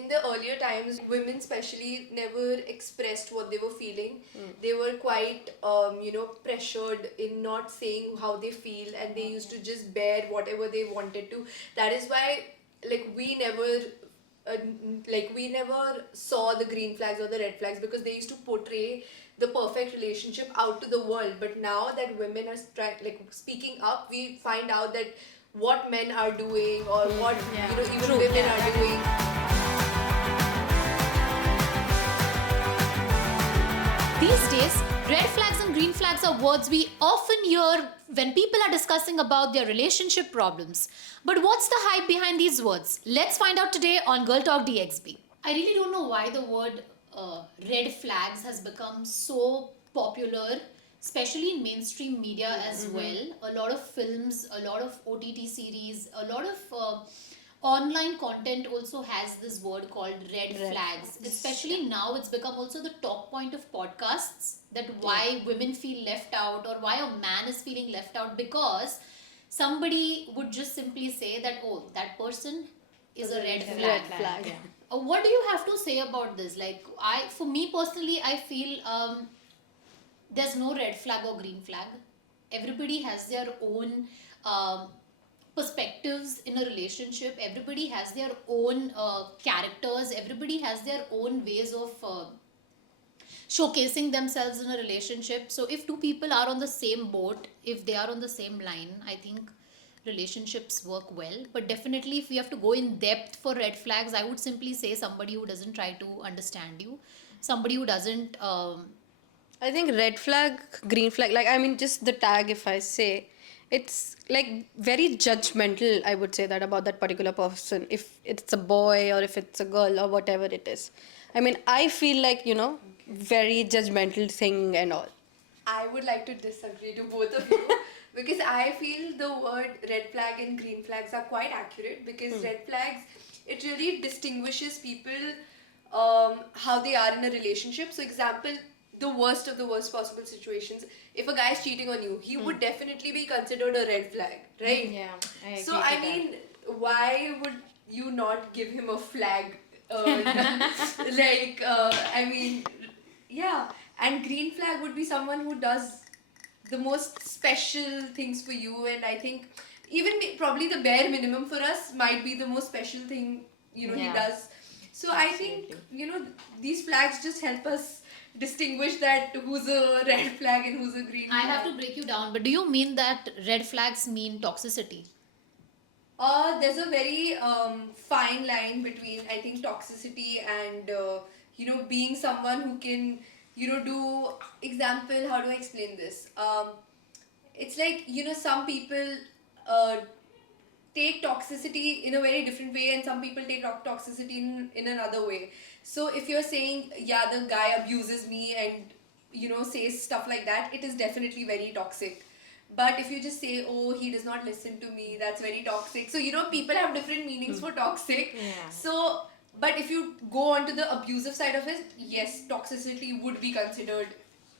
in the earlier times, women especially never expressed what they were feeling. They were quite, pressured in not saying how they feel, and they used to just bear whatever they wanted to. That is why, like, we never saw the green flags or the red flags, because they used to portray the perfect relationship out to the world. But now that women are speaking up, we find out that what men are doing, or what even True. women are doing. These days, red flags and green flags are words we often hear when people are discussing about their relationship problems. But what's the hype behind these words? Let's find out today on Girl Talk DXB. I really don't know why the word red flags has become so popular, especially in mainstream media as well. A lot of films, a lot of OTT series, a lot of online content also has this word called red flags. Especially now, it's become also the top point of podcasts, that why women feel left out, or why a man is feeling left out, because somebody would just simply say that, oh, that person is a red flag. Red flag. Yeah. What do you have to say about this? Like, for me personally, I feel there's no red flag or green flag. Everybody has their own perspectives in a relationship. Everybody has their own characters. Everybody has their own ways of showcasing themselves in a relationship. So if two people are on the same boat, if they are on the same line, I think relationships work well. But definitely, if we have to go in depth for red flags, I would simply say somebody who doesn't try to understand you, somebody who doesn't I think red flag, green flag, like, I mean, just the tag, if I say, it's like very judgmental, I would say that about that particular person, if it's a boy or if it's a girl or whatever it is. I mean, I feel like, very judgmental thing and all. I would like to disagree to both of you because I feel the word red flag and green flags are quite accurate, because red flags, it really distinguishes people how they are in a relationship. So example, the worst of the worst possible situations, if a guy is cheating on you, he would definitely be considered a red flag, right? Yeah, I agree So to I that. mean, why would you not give him a flag? I mean, yeah. And green flag would be someone who does the most special things for you, and I think even probably the bare minimum for us might be the most special thing he Yeah. does. So I think these flags just help us distinguish that who's a red flag and who's a green I flag. have to break you down, but do you mean that red flags mean toxicity? There's a very fine line between, I think, toxicity and being someone who can do example. How do I explain this? It's like some people uh, take toxicity in a very different way, and some people take toxicity in another way. So if you're saying, yeah, the guy abuses me and says stuff like that, it is definitely very toxic. But if you just say, oh, he does not listen to me, that's very toxic. So people have different meanings for toxic. Yeah. So but if you go on to the abusive side of it, yes, toxicity would be considered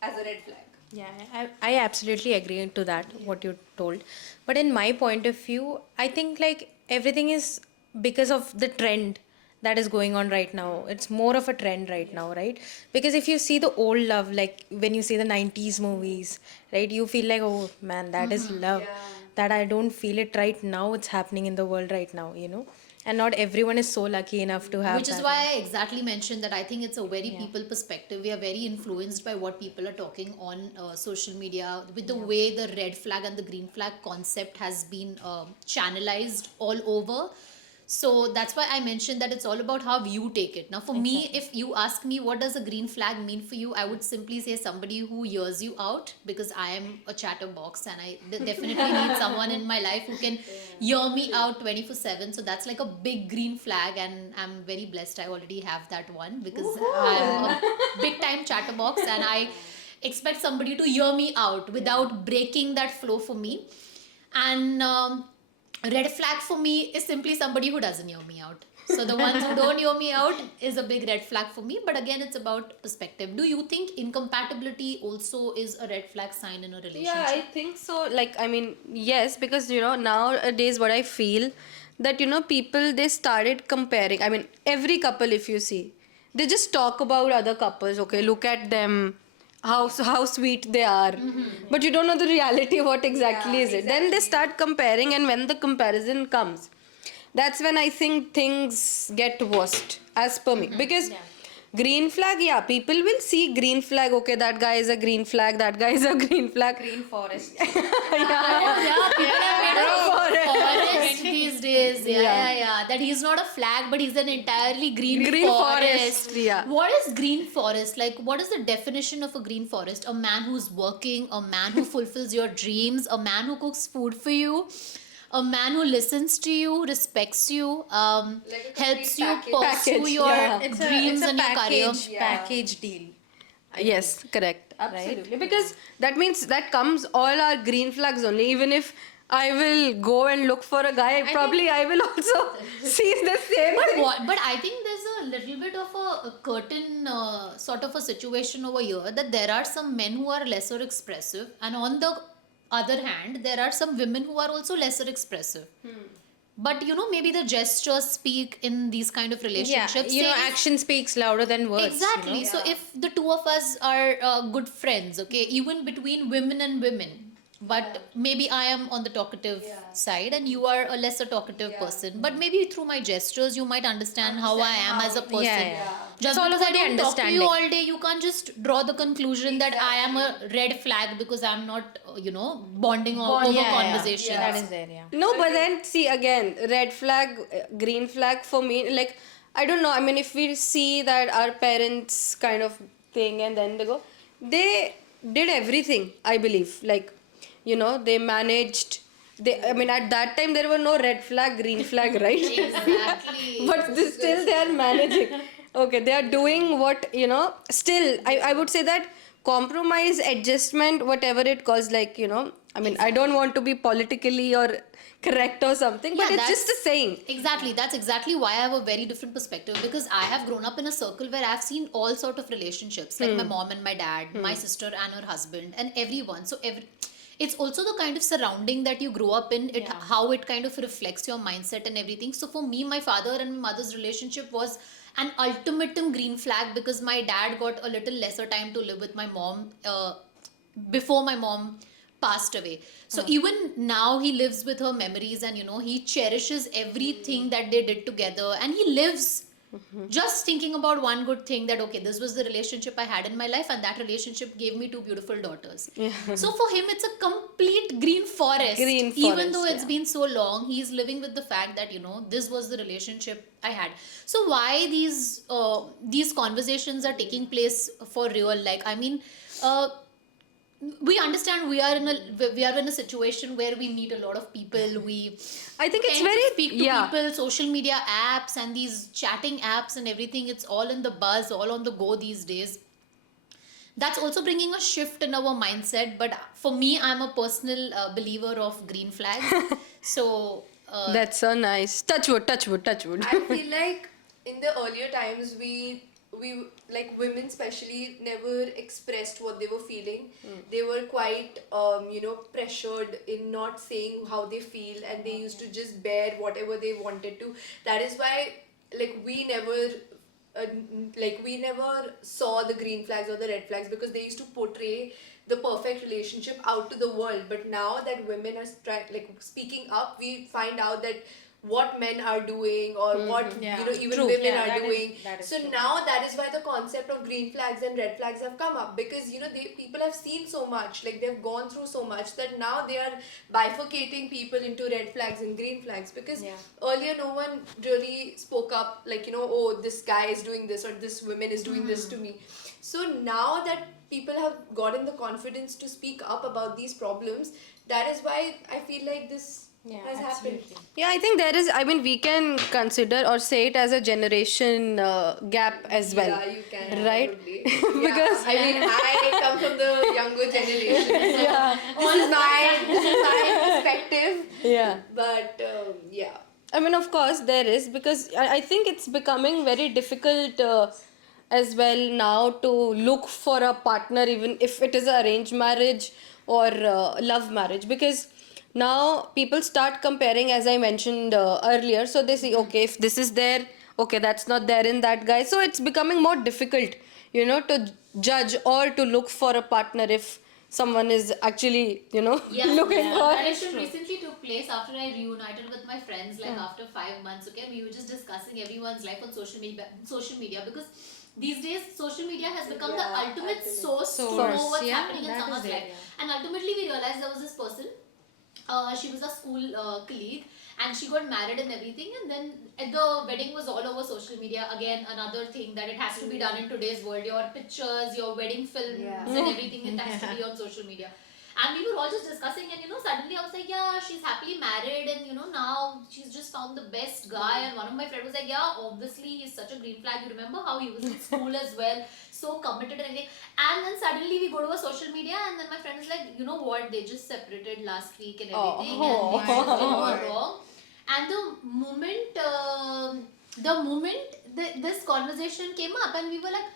as a red flag. Yeah, I absolutely agree to that, what you told. But in my point of view, I think like everything is because of the trend that is going on right now. It's more of a trend right now, right? Because if you see the old love, like when you see the 90s movies, right, you feel like, oh man, that is love. Yeah. That I don't feel it right now. It's happening in the world right now, And not everyone is so lucky enough to have Which is that. why I exactly mentioned that I think it's a very Yeah. people perspective. We are very influenced by what people are talking on social media, with the way the red flag and the green flag concept has been channelized all over. So that's why I mentioned that it's all about how you take it. Now, for me, if you ask me what does a green flag mean for you, I would simply say somebody who hears you out, because I am a chatterbox and I definitely need someone in my life who can hear me out 24/7. So that's like a big green flag, and I'm very blessed. I already have that one, because I'm a big time chatterbox and I expect somebody to hear me out without breaking that flow for me. And red flag for me is simply somebody who doesn't hear me out. So the ones who don't hear me out is a big red flag for me. But again, it's about perspective. Do you think incompatibility also is a red flag sign in a relationship? Yeah, I think so. Like, I mean, yes, because nowadays what I feel that, people, they started comparing. I mean, every couple, if you see, they just talk about other couples. Okay, look at them, how sweet they are, but you don't know the reality. What exactly is it? Then they start comparing, and when the comparison comes, that's when I think things get worst, as per me. Because green flag, yeah, people will see green flag. Okay, that guy is a green flag. That guy is a green flag. Green forest. Yeah, people have made a forest these days. Yeah. That he's not a flag, but he's an entirely green forest. Yeah. What is green forest? Like, what is the definition of a green forest? A man who's working, a man who fulfills your dreams, a man who cooks food for you, a man who listens to you, respects you, Like a helps complete you package. pursue your dreams It's a and your career. package deal. Yes, correct. Absolutely. Because that means that comes all our green flags only. Even if I will go and look for a guy, probably I will also see the same thing. But I think there's a little bit of a curtain sort of a situation over here, that there are some men who are lesser expressive, and on the other hand, there are some women who are also lesser expressive. But maybe the gestures speak in these kind of Yeah, relationships. Say if- action speaks louder than words. Exactly. So if the two of us are good friends, okay, even between women and women, but maybe I am on the talkative side and you are a lesser talkative person, but maybe through my gestures you might understand how I am as a person. Yeah. Just It's all because I about the don't talk to you understanding. all day, you can't just draw the conclusion that I am a red flag because I'm not, bonding over conversations. That is there, yeah. No, but then see again, red flag, green flag for me, like, I don't know. I mean, if we see that our parents kind of thing, and then they did everything, I believe. Like, they managed. I mean, at that time there were no red flag, green flag, right? Exactly. But still they are managing. Okay, they are doing what, still, I would say that compromise, adjustment, whatever it calls, like, I mean, I don't want to be politically or correct or something, but it's just a saying. Exactly. That's exactly why I have a very different perspective, because I have grown up in a circle where I've seen all sort of relationships, like my mom and my dad, my sister and her husband, and everyone. So it's also the kind of surrounding that you grow up in, how it kind of reflects your mindset and everything. So for me, my father and my mother's relationship was an ultimatum green flag, because my dad got a little lesser time to live with my mom before my mom passed away. So even now he lives with her memories, and he cherishes everything that they did together, and he lives just thinking about one good thing, that okay, this was the relationship I had in my life, and that relationship gave me two beautiful daughters. So for him it's a complete green forest. Green Even forest, though it's been so long, he's living with the fact that this was the relationship I had. So why these conversations are taking place for real? Like, I mean, we understand we are in a situation where we meet a lot of people. I think it's tend to very, speak to people, social media apps and these chatting apps and everything. It's all in the buzz, all on the go these days. That's also bringing a shift in our mindset. But for me, I'm a personal believer of green flags. So That's so nice. Touch wood, touch wood, touch wood. I feel like in the earlier times we like women especially never expressed what they were feeling. They were quite pressured in not saying how they feel, and they used to just bear whatever they wanted to. That is why we never saw the green flags or the red flags, because they used to portray the perfect relationship out to the world. But now that women are speaking up, we find out that what men are doing, or what even True. women Yeah, are that is- doing. that is So true. now that is why the concept of green flags and red flags have come up, because people have seen so much, like they've gone through so much, that now they are bifurcating people into red flags and green flags. Because earlier no one really spoke up, like oh, this guy is doing this, or this woman is doing this to me. So now that people have gotten the confidence to speak up about these problems, that is why I feel like this has happened. Yeah, I think there is, I mean, we can consider or say it as a generation gap as well. Yeah, you can. Right? Probably. Because- I mean, I come from the younger generation. This is my perspective. Yeah. But yeah. I mean, of course, there is, because I think it's becoming very difficult as well now to look for a partner, even if it is an arranged marriage or love marriage. Because now people start comparing, as I mentioned earlier. So they see, okay, if this is there, okay, that's not there in that guy. So it's becoming more difficult, to judge or to look for a partner if someone is actually, looking for. That issue recently took place after I reunited with my friends, like after 5 months. Okay, we were just discussing everyone's life on social media because these days social media has become the ultimate source to know what's happening in someone's life. And ultimately, we realized there was this person. She was a school colleague and she got married and everything, and then the wedding was all over social media. Again, another thing that it has to be done in today's world, your pictures, your wedding films, and everything, it has to be on social media. And we were all just discussing, and suddenly I was like, yeah, she's happily married, and now she's just found the best guy. And one of my friends was like, yeah, obviously he's such a green flag. You remember how he was in school as well, so committed and everything. And then suddenly we go to a social media, and then my friend is like, you know what, they just separated last week and everything, and things just went wrong. And this conversation came up, and we were like,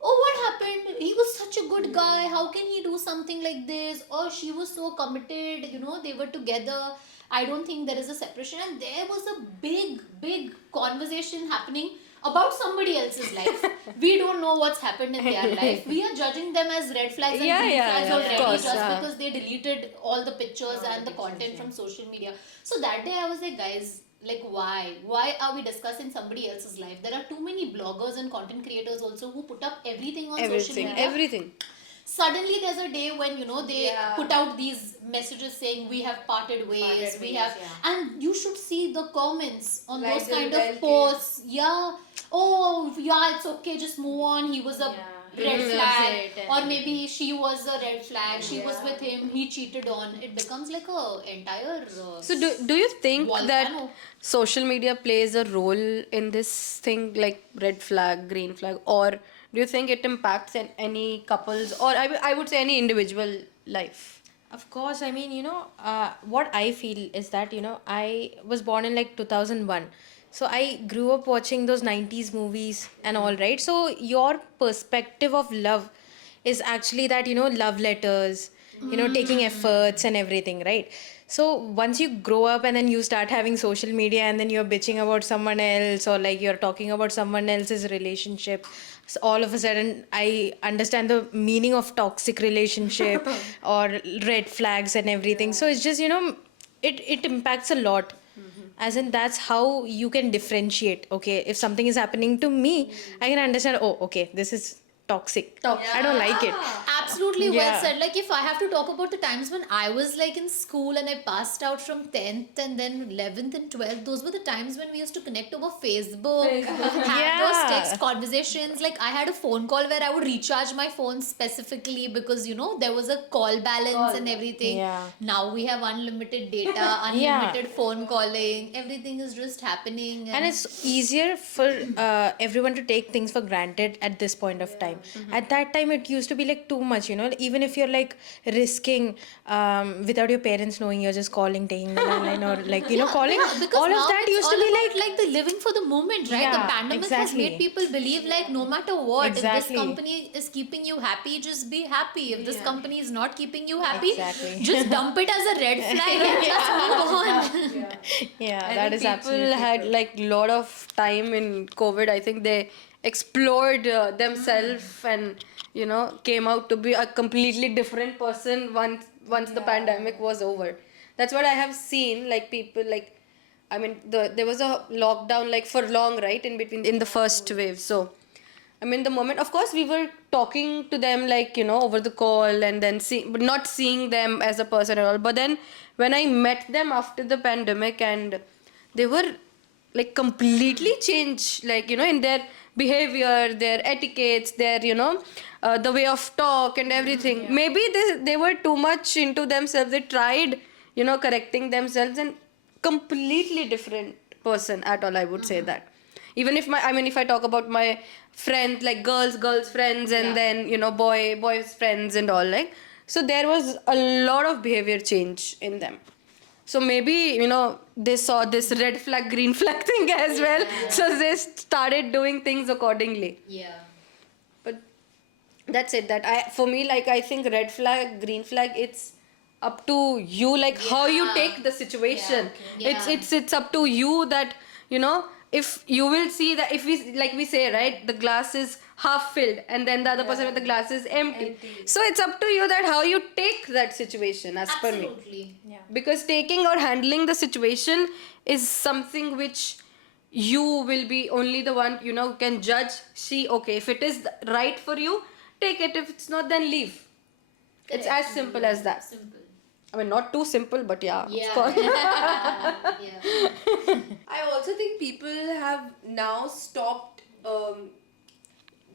oh, what happened? He was such a good guy. How can he do something like this? Or she was so committed, they were together. I don't think there is a separation. And there was a big conversation happening about somebody else's life. We don't know what's happened in their life. We are judging them as red flags and green flags already, of course, just because they deleted all the pictures and the content from social media. So that day I was like, guys, like, why are we discussing somebody else's life? There are too many bloggers and content creators also who put up everything on social media. Everything. Suddenly there's a day when they put out these messages saying we have parted ways, and you should see the comments on Like those they'll kind well of posts. Oh yeah, it's okay, just move on. He was a red flag, or maybe she was a red flag. She was with him, he cheated on. It becomes like a entire So do you think that volcano. social media plays a role in this thing, like red flag, green flag, or do you think it impacts any couples, or I would say any individual life? Of course, I mean, what I feel is that, I was born in like 2001. So I grew up watching those 90s movies and all, right? So your perspective of love is actually that, love letters, taking efforts and everything, right? So once you grow up and then you start having social media and then you're bitching about someone else, or like you're talking about someone else's relationship, so all of a sudden I understand the meaning of toxic relationship or red flags and everything. So it's just, it impacts a lot. As in, that's how you can differentiate. Okay, if something is happening to me, I can understand, oh, okay, this is toxic. I don't like it. Absolutely well Yeah. said. Like, if I have to talk about the times when I was like in school and I passed out from 10th and then 11th and 12th, those were the times when we used to connect over Facebook, have those Yeah. text conversations. Like, I had a phone call where I would recharge my phone specifically because there was a call balance and everything. Yeah. Now we have unlimited data, unlimited phone calling, everything is just happening. And it's easier for everyone to take things for granted at this point of time. At that time it used to be like too much, even if you're like risking without your parents knowing, you're just calling, taking the landline, or like calling. Because All now of that it's used to all be about, like the living for the moment, right? The Yeah, pandemic has exactly. made people believe like no matter what, if Exactly. this company is keeping you happy, just be happy. If this company is not keeping you happy, Exactly. just dump it as a red flag and just move on. yeah, I that think is people absolutely had true. like lot of time in COVID. I think they explored themselves and came out to be a completely different person once the pandemic was over. That's what I have seen. Like people like, I mean, there was a lockdown like for long, right, in between in the first wave. So I mean, the moment, of course, we were talking to them like, over the call and then but not seeing them as a person at all. But then when I met them after the pandemic, and they were like completely changed, like, in their behavior, their etiquettes, their, the way of talk and everything. Maybe they were too much into themselves. They tried, correcting themselves, and completely different person at all, I would say that. Even if if I talk about my friends, like girls friends, and then boys friends and all, like, so there was a lot of behavior change in them. So maybe they saw this red flag green flag thing as well, so they started doing things accordingly. Yeah. But that's it, that I for me, like, I think red flag green flag, it's up to you, like how you Yeah. take the situation. Yeah, okay. It's up to you that, you know, if you will see that, if we, like we say, right, the glass is half filled and then the other person with the glass is empty. So it's up to you that how you take that situation, as per me. Absolutely. Because taking or handling the situation is something which you will be only the one, you know, can judge, see, okay, if it is right for you, take it. If it's not, then leave. It's as simple as that. Simple. I mean, not too simple, but yeah, of Yeah. course. Yeah. I also think people have now stopped,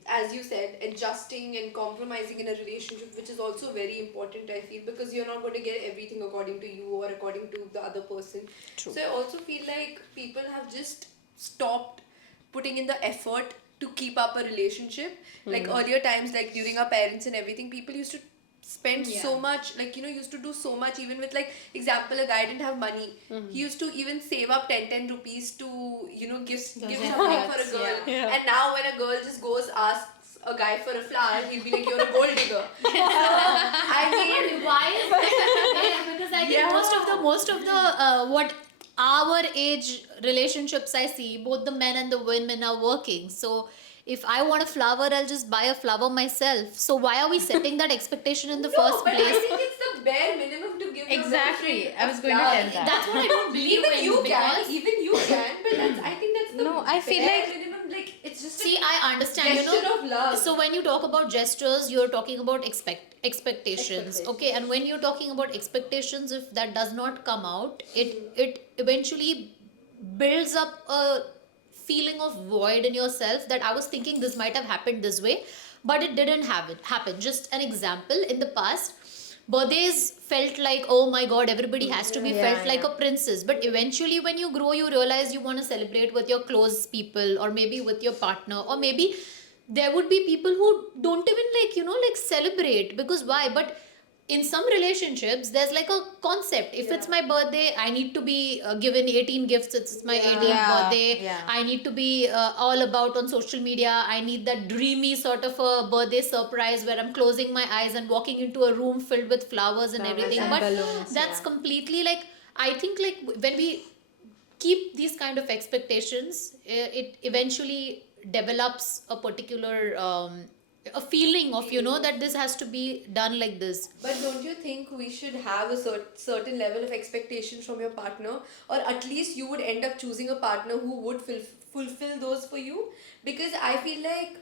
as you said, adjusting and compromising in a relationship, which is also very important, I feel, because you're not going to get everything according to you or according to the other person. True. So I also feel like people have just stopped putting in the effort to keep up a relationship. Like earlier times, like during our parents and everything, people used to spend so much, like, you know, used to do so much, even with, like, example, a guy didn't have money, he used to even save up 10 rupees to, you know, give something for a girl. Yeah. And now when a girl just goes asks a guy for a flower, he'll be like, you're a gold digger. I mean, Why is that? Yeah, because I think Yeah. most of the what our age relationships I see, both the men and the women are working. So if I want a flower, I'll just buy a flower myself. So why are we setting that expectation in the no, first but I place? think it's the bare minimum to give your Exactly. girlfriend I a was going to flower. tell that. That's what I don't believe Even in, you can, because even you can, but that's, I think that's the No, I feel bare like- minimum. Like, it's just see, a I understand, gesture of love. So when you talk about gestures, you're talking about expectations, okay? And when you're talking about expectations, if that does not come out, it eventually builds up a feeling of void in yourself, that I was thinking this might have happened this way, but it didn't have it happen. Just an example, in the past, birthdays felt like, oh my god, everybody has to be felt like a princess. But eventually when you grow, you realize you want to celebrate with your close people, or maybe with your partner, or maybe there would be people who don't even, like, like celebrate. Because why? But in some relationships, there's like a concept. If it's my birthday, I need to be given 18 gifts. It's my 18th Yeah, birthday. yeah. I need to be all about on social media. I need that dreamy sort of a birthday surprise where I'm closing my eyes and walking into a room filled with flowers and everything. and But balloons, that's yeah. completely, like, I think, like, when we keep these kind of expectations, it eventually develops a particular a feeling of, that this has to be done like this. But don't you think we should have a certain level of expectations from your partner, or at least you would end up choosing a partner who would fulfill those for you? Because I feel like,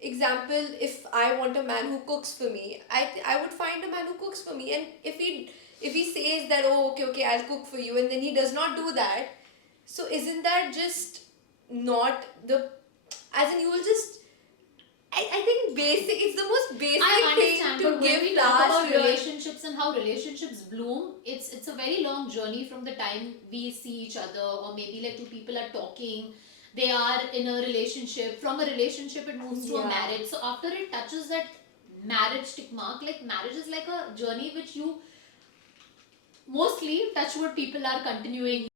example, if I want a man who cooks for me, I would find a man who cooks for me. And if he says that, oh, okay, I'll cook for you, and then he does not do that, so isn't that just not the, as in, you will just, I think basic, it's the most basic I thing understand, to but give when we talk flowers about to your- relationships and how relationships bloom, it's a very long journey from the time we see each other, or maybe like two people are talking, they are in a relationship. From a relationship, it moves to a marriage. So after it touches that marriage tick mark, like, marriage is like a journey which you mostly, touch wood, people are continuing